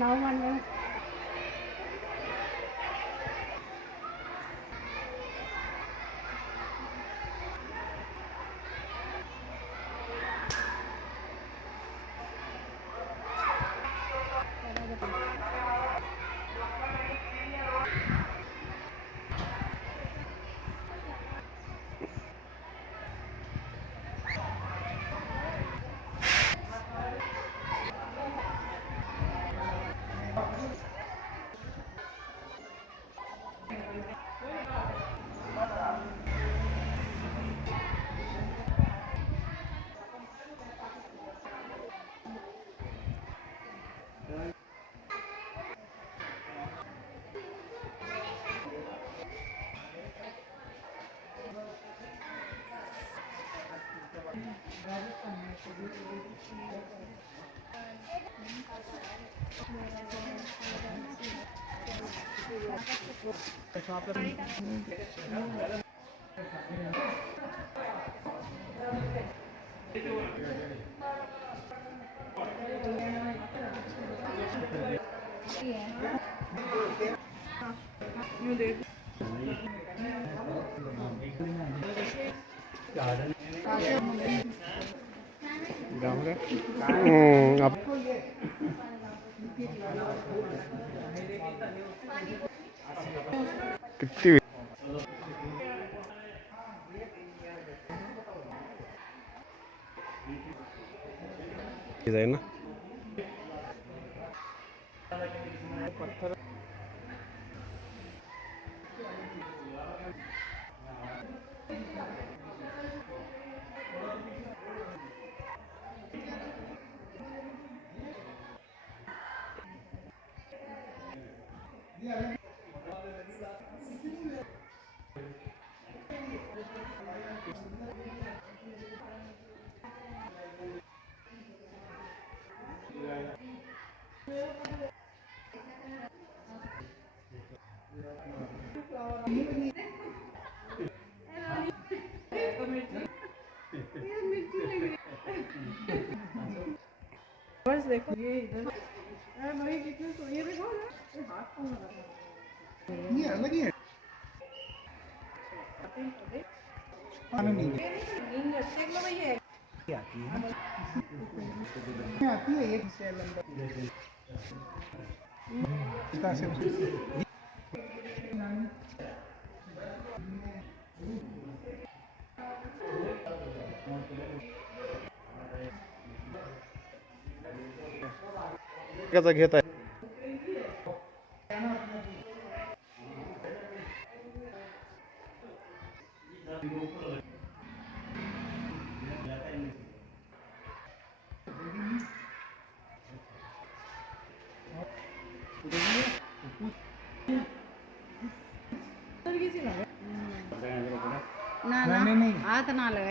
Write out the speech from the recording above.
नाव मानलं किती आहे ना बस देखो ये इधर भाई कितने तो ये देखो ना ये हाथ कौन लगा ये अलग ही है खाना नहीं नींद अच्छे लो भैया आती है आती है एक सेल अंदर पिता से त्याचा घेत आहे ना ना हाथ ना लगा